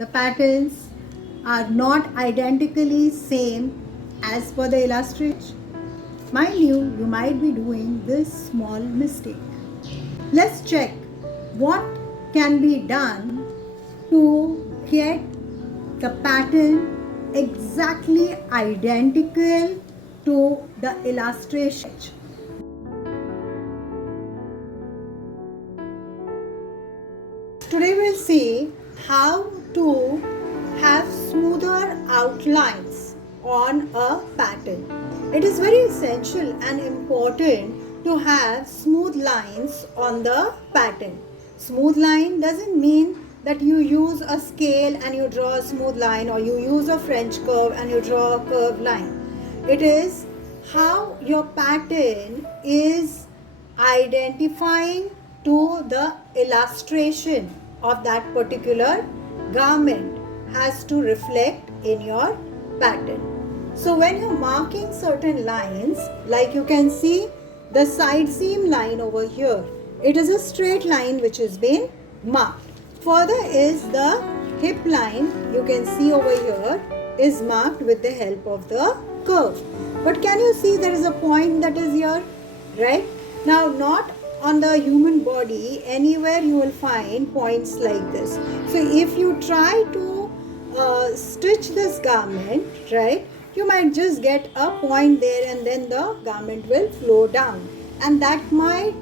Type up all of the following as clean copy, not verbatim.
the patterns are not identically same as per the illustration. Mind you, you might be doing this small mistake. Let's check what can be done to get the pattern exactly identical to the illustration. Today we'll see how to have smoother outlines on a pattern. It is very essential and important to have smooth lines on the pattern. Smooth line doesn't mean that you use a scale and you draw a smooth line, or you use a French curve and you draw a curved line. It is how your pattern is identifying to the illustration of that particular garment has to reflect in your pattern. So when you're marking certain lines, like you can see the side seam line over here, it is a straight line which has been marked. Further is the hip line, you can see over here, is marked with the help of the curve. But can you see there is a point that is here, right? Now, not on the human body, anywhere you will find points like this. So if you try to stitch this garment, right, you might just get a point there and then the garment will flow down, and that might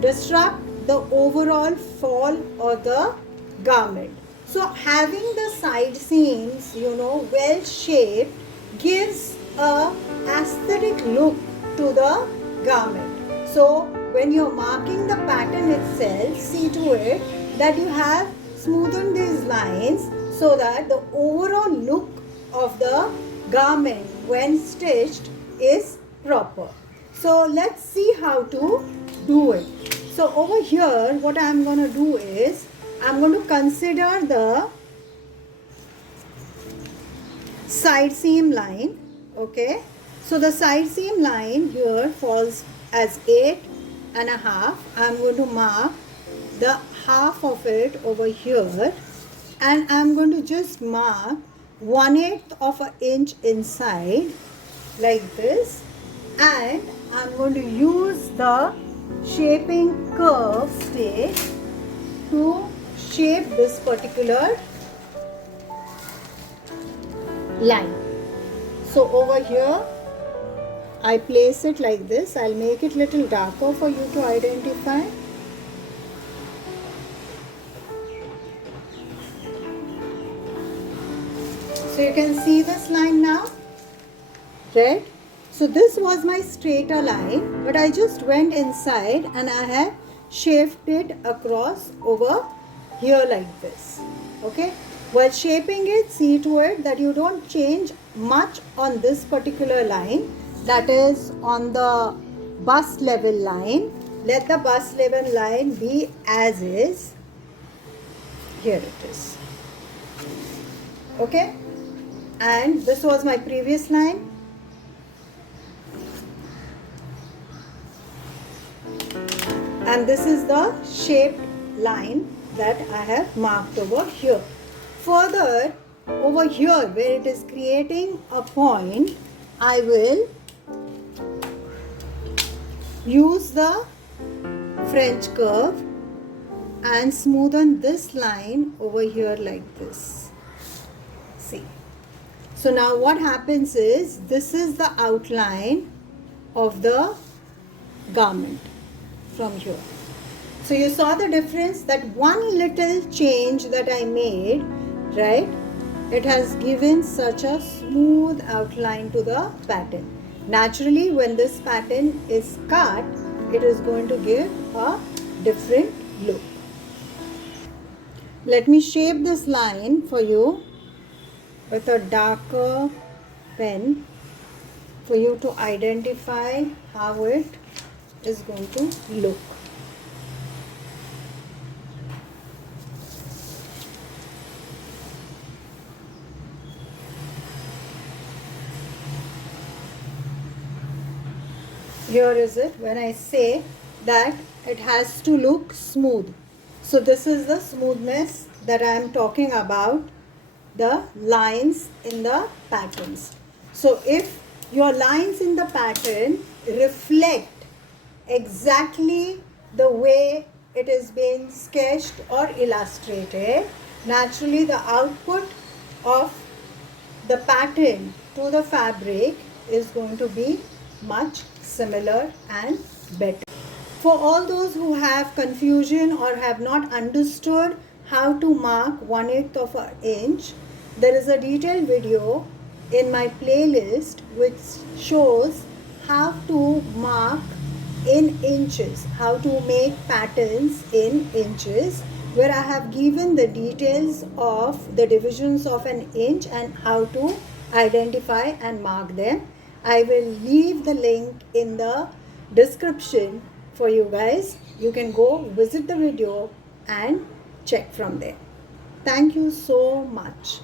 disrupt the overall fall of the garment. So having the side seams, well shaped gives a aesthetic look to the garment. So when you're marking the pattern itself, see to it that you have smoothened these lines so that the overall look of the garment when stitched is proper. So let's see how to do it. So over here, what I'm going to do is I'm going to consider the side seam line. Okay, so the side seam line here falls as 8.5. I'm going to mark the half of it over here, and I'm going to just mark 1/8 of an inch inside like this, and I'm going to use the shaping curve stick to shape this particular line. So over here I place it like this. I'll make it little darker for you to identify. So you can see this line now, right? So this was my straighter line, but I just went inside and I have shaped it across over here like this. Okay? While shaping it, see to it that you don't change much on this particular line, that is on the bust level line. Let the bust level line be as is. Here it is. Okay? And this was my previous line. And this is the shaped line that I have marked over here. Further, over here where it is creating a point, I will use the French curve and smoothen this line over here like this. See. So now what happens is, this is the outline of the garment from here. So you saw the difference, that one little change that I made, right? It has given such a smooth outline to the pattern. Naturally, when this pattern is cut, it is going to give a different look. Let me shape this line for you with a darker pen for you to identify how it is going to look. Here is it when I say that it has to look smooth. So this is the smoothness that I am talking about. the lines in the patterns. So if your lines in the pattern reflect exactly the way it is being sketched or illustrated, naturally the output of the pattern to the fabric is going to be much similar and better. For all those who have confusion or have not understood how to mark 1/8 of an inch, there is a detailed video in my playlist which shows how to mark in inches, how to make patterns in inches, where I have given the details of the divisions of an inch and how to identify and mark them. I will leave the link in the description for you guys. You can go visit the video and check from there. Thank you so much.